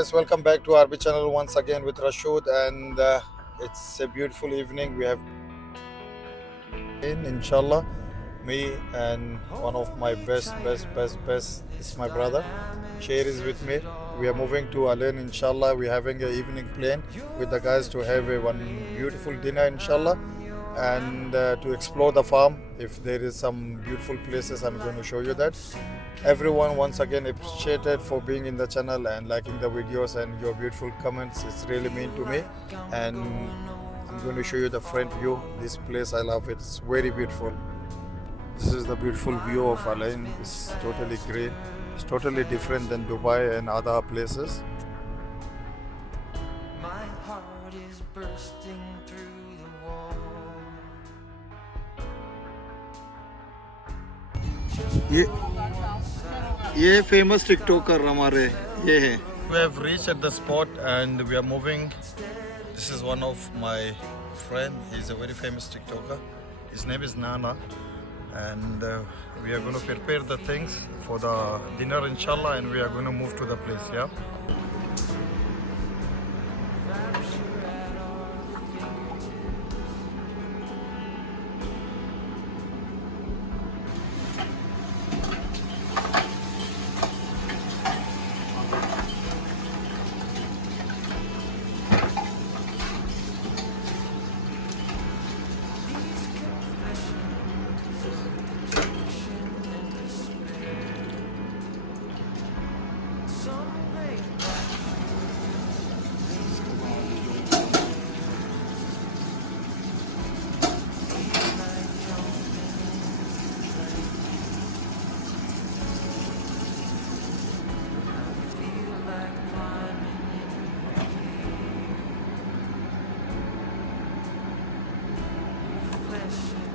guys, welcome back to RB channel once again with Rashid, and it's a beautiful evening. We have inshallah, me and one of my best is my brother. Shair is with me. We are moving to Alain, inshallah. We're having an evening plan with the guys to have a one beautiful dinner, inshallah, and to explore the farm. If there is some beautiful places, I'm going to show you that. Everyone, once again, appreciated for being in the channel and liking the videos and your beautiful comments. It's really mean to me. And I'm going to show you the front view. This place, I love it. It's very beautiful. This is the beautiful view of Alain. It's totally green. It's totally different than Dubai and other places. My heart is bursting through the wall. ये famous TikToker हमारे ये है. We have reached at the spot and we are moving. This is one of my friend. He's a very famous TikToker. His name is Nana, and we are going to prepare the things for the dinner, inshallah, and we are going to move to the place. Yeah.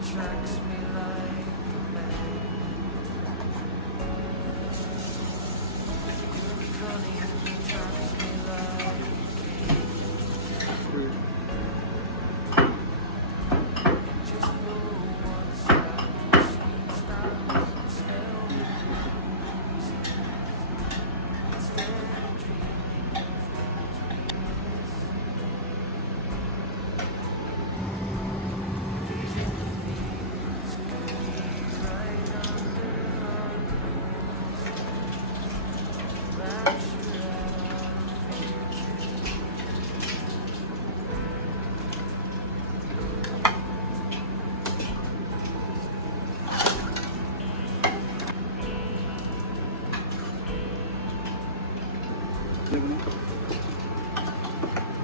Attracts me like a magnet. Your cunning traps me like a cage. And just for once I sweet stop and smell the roses instead of dreaming of things we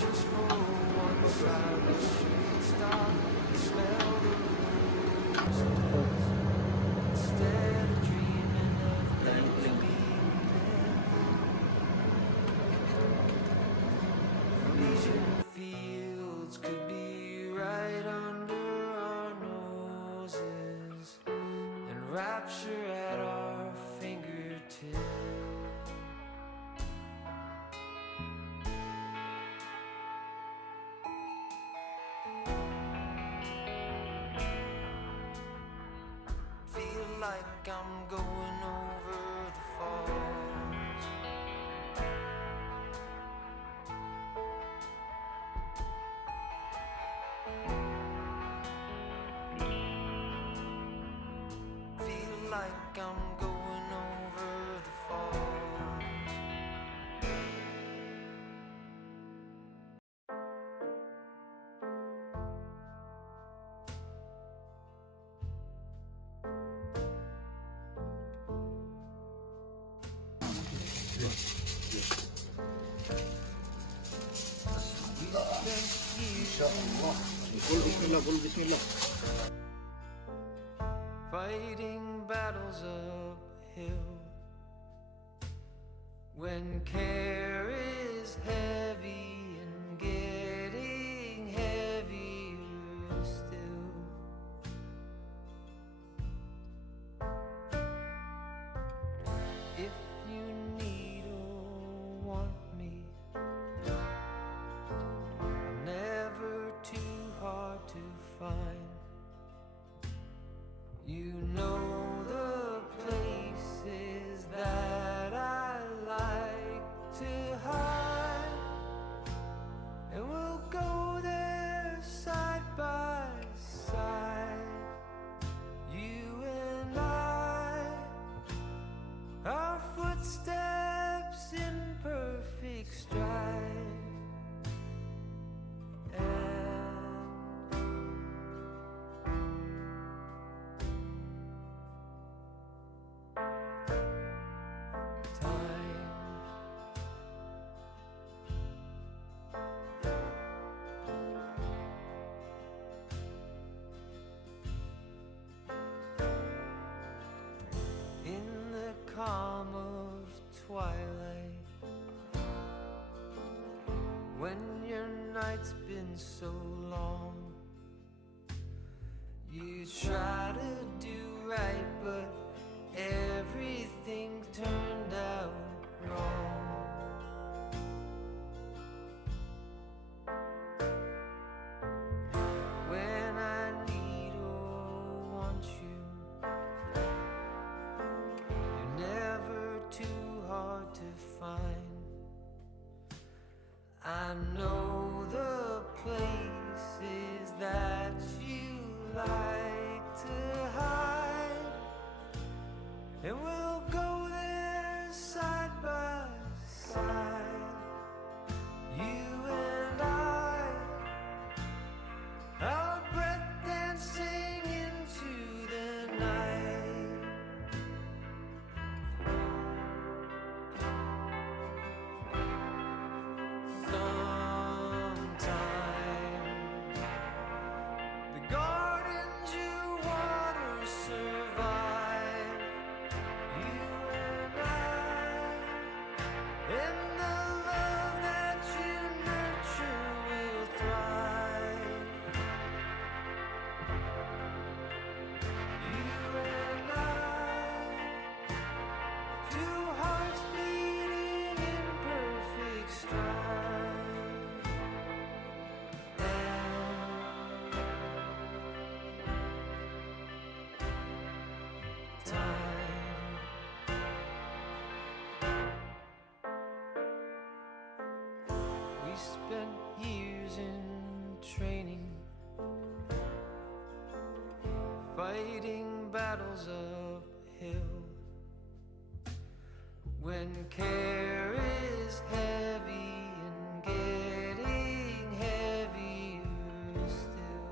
just for once I wish we'd stop and smell the roses instead of dreaming of things being Elysian fields could be right under our noses and rapture at our fingertips. Feel like I'm going over the falls. Feel like I'm going over the falls. Fighting battles uphill when care is heavy and getting heavier still. If you need or want me, I'm never too hard to find. You know the places that I like to hide. perfect stride. In the calm of twilight, when your night's been so long, you try to do right, but everything turned out wrong. When I need or want you, you're never too hard to find. I know the places that you like to hide, and we'll go there side by side, you and I, our breath dancing into the night. Sometime the gardens you water survive, you and I, and the love that you nurture will thrive. You and I, two hearts beating in perfect stride. We spent years in training, fighting battles uphill. When care is heavy and getting heavier still.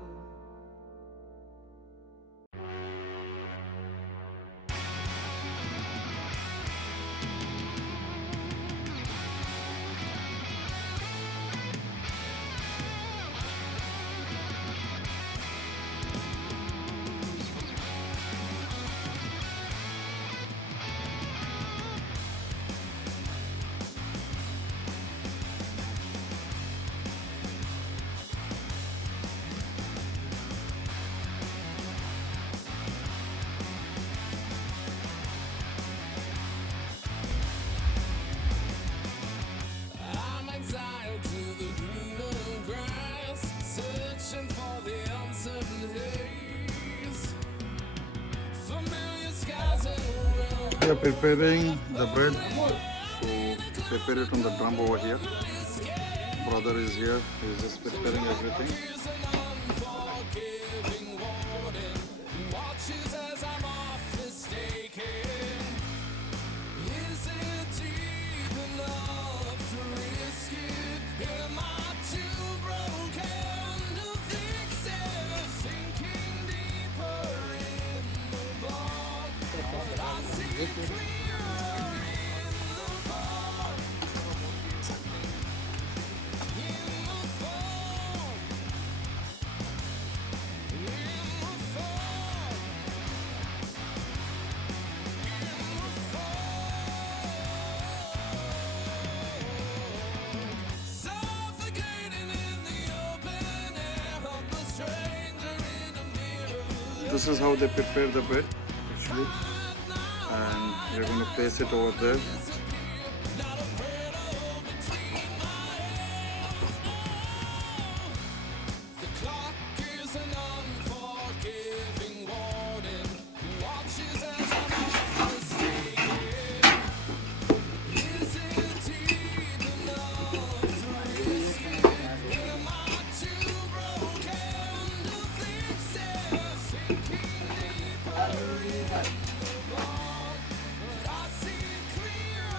I'm exiled to the greener grass, searching for the uncertain haze. Familiar skies and We are preparing the bread to prepare it on the drum over here. Brother is here. He's just preparing everything. is an unforgiving warden who watches as I'm off mistaken. Is it deep enough to risk it? Am I too broken to fix it? Sinking deeper in the bog, but I see clearer in the fog. In the fog, in the fog, in the fog. Suffocating in the open air of the stranger in a mirror. This is how they prepare the bread, actually. And we're going to place it over there. Not a cradle between my hands. The clock is an unforgiving warden who watches as I'm off mistaken. Is it deep enough to risk it? Am I too broken to fix it? Sinking deeper in the bog, but I see clearer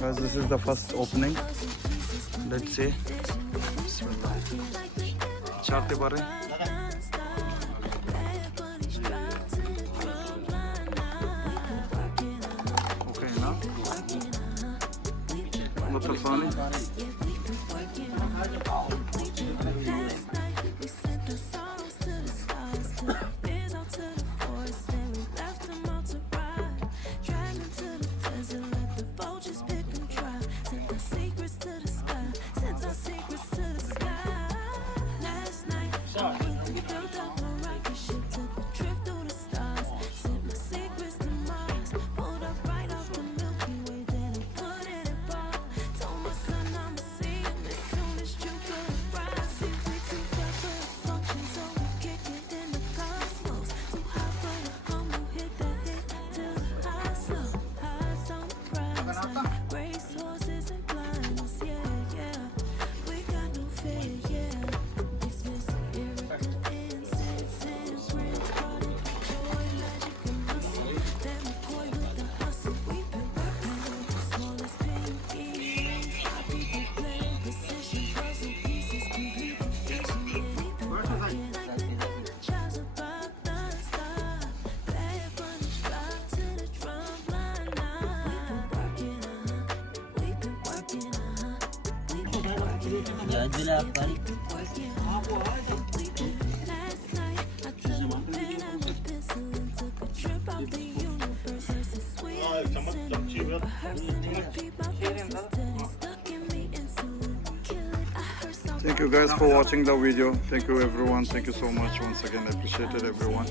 Guys, this is the first opening. Let's see. Bismillah. Charte bare. Okay, now. Mutafani. Thank you guys for watching the video. Thank you everyone. Thank you so much once again. I appreciate it everyone.